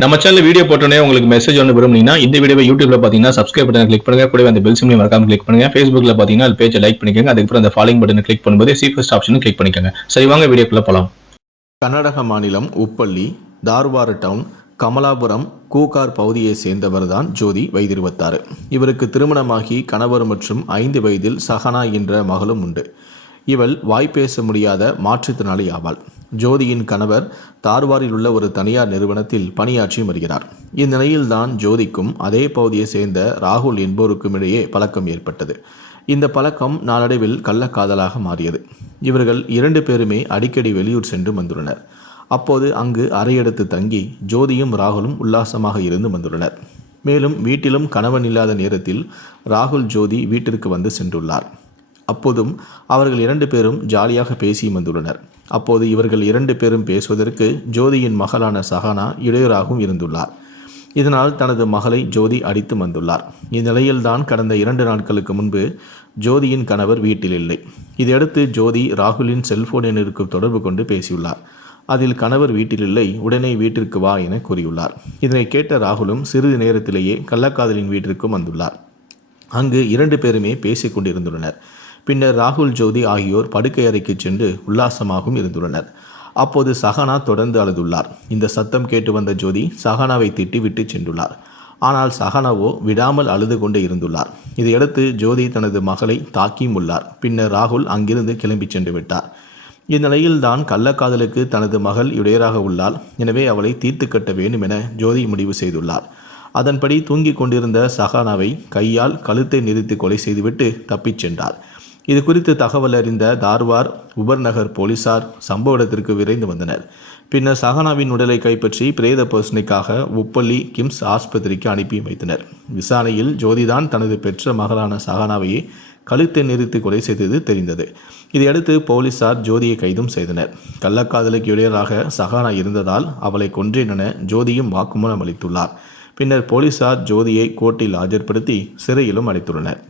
நம்ம channel video போட்டோன்னே உங்களுக்கு மெசேஜ் ஒன்று விரும்புனீங்கன்னா இந்த வீடியோ யூடியூப்ல பார்த்தீங்கன்னா சப்ஸ்கிரைப் பட்டனை கிளிக் பண்ணுங்க. கூட அந்த பெல் சிம்லையும் மறக்காம கிளிக் பண்ணுங்க. ஃபேஸ்புக்ல பார்த்தீங்கன்னா அது பேஜை லைக் பண்ணிக்கோங்க. அதுக்கப்புறம் அந்த ஃபாலோயிங் பட்டனை கிளிக் பண்ணும்போது சீஃபஸ்ட் ஆப்ஷனும் கிளிக் பண்ணிக்கோங்க. சரி வாங்க வீடியோக்குள்ள போலாம். கர்நாடக மாநிலம் உப்பள்ளி தார்வார டவுன் கமலாபுரம் கூகார் பகுதியை சேர்ந்தவர் தான் ஜோதி வயது இவருக்கு திருமணமாகி கணவர் மற்றும் ஐந்து வயதில் சஹனா என்ற மகளும் உண்டு. இவள் வாய்ப்பேச முடியாத மாற்றுத்திறனாளி ஆவாள். ஜோதியின் கணவர் தார்வாரில் உள்ள ஒரு தனியார் நிறுவனத்தில் பணியாற்றி வருகிறார். இந்நிலையில்தான் ஜோதிக்கும் அதே பகுதியை சேர்ந்த ராகுல் என்போருக்கும் இடையே பழக்கம் ஏற்பட்டது. இந்த பழக்கம் நாளடைவில் கள்ளக்காதலாக மாறியது. இவர்கள் இரண்டு பேருமே அடிக்கடி வெளியூர் சென்று வந்துள்ளனர். அப்போது அங்கு அறையெடுத்து தங்கி ஜோதியும் ராகுலும் உல்லாசமாக இருந்து வந்துள்ளனர். மேலும் வீட்டிலும் கணவன் இல்லாத நேரத்தில் ராகுல் ஜோதி வீட்டிற்கு வந்து சென்றுள்ளார். அப்போதும் அவர்கள் இரண்டு பேரும் ஜாலியாக பேசி வந்துள்ளனர். அப்போது இவர்கள் இரண்டு பேரும் பேசுவதற்கு ஜோதியின் மகளான சஹானா இடையூறாகவும் இருந்துள்ளார். இதனால் தனது மகளை ஜோதி அடித்து வந்துள்ளார். இந்நிலையில்தான் கடந்த இரண்டு நாட்களுக்கு முன்பு ஜோதியின் கணவர் வீட்டில் இல்லை. இதையடுத்து ஜோதி ராகுலின் செல்போன் எண்ணிற்கு தொடர்பு கொண்டு பேசியுள்ளார். அதில் கணவர் வீட்டில் இல்லை உடனே வீட்டிற்கு வா என கூறியுள்ளார். இதனை கேட்ட ராகுலும் சிறிது நேரத்திலேயே கள்ளக்காதலின் வீட்டிற்கும் வந்துள்ளார். அங்கு இரண்டு பேருமே பேசிக் கொண்டிருந்துள்ளனர். பின்னர் ராகுல் ஜோதி ஆகியோர் படுக்கை அறைக்கு சென்று உல்லாசமாகவும் இருந்துள்ளனர். அப்போது சஹனா தொடர்ந்து அழுதுள்ளார். இந்த சத்தம் கேட்டு வந்த ஜோதி சஹனாவை திட்டி விட்டு சென்றுள்ளார். ஆனால் சஹனாவோ விடாமல் அழுது கொண்டே இருந்துள்ளார். இதையடுத்து ஜோதி தனது மகளை தாக்கியும் உள்ளார் பின்னர் ராகுல் அங்கிருந்து கிளம்பிச் சென்று விட்டார். இந்நிலையில்தான் கள்ளக்காதலுக்கு தனது மகள் இடையராக உள்ளாள். எனவே அவளை தீர்த்து கட்ட வேண்டும் என ஜோதி முடிவு செய்துள்ளார். அதன்படி தூங்கிக் கொண்டிருந்த சஹானாவை கையால் கழுத்தை நிறுத்தி கொலை செய்துவிட்டு தப்பிச் சென்றார். இது குறித்து தகவல் அறிந்த தார்வார் உபர்நகர் போலீசார் சம்பவ இடத்திற்கு விரைந்து வந்தனர். பின்னர் சஹானாவின் உடலை கைப்பற்றி பிரேத பரிசனைக்காக உப்பள்ளி கிம்ஸ் ஆஸ்பத்திரிக்கு அனுப்பி வைத்தனர். விசாரணையில் ஜோதிதான் தனது பெற்ற மகளான சஹனாவையே கழுத்தை நிறுத்தி கொலை செய்தது தெரிந்தது. இதையடுத்து போலீசார் ஜோதியை கைதும் செய்தனர். கள்ளக்காதலுக்கு இடையராக சஹானா இருந்ததால் அவளை கொன்றேன் என ஜோதியும் வாக்குமூலம் அளித்துள்ளார். பின்னர் போலீசார் ஜோதியை கோர்ட்டில் ஆஜர்படுத்தி சிறையிலும் அடைத்துள்ளனர்.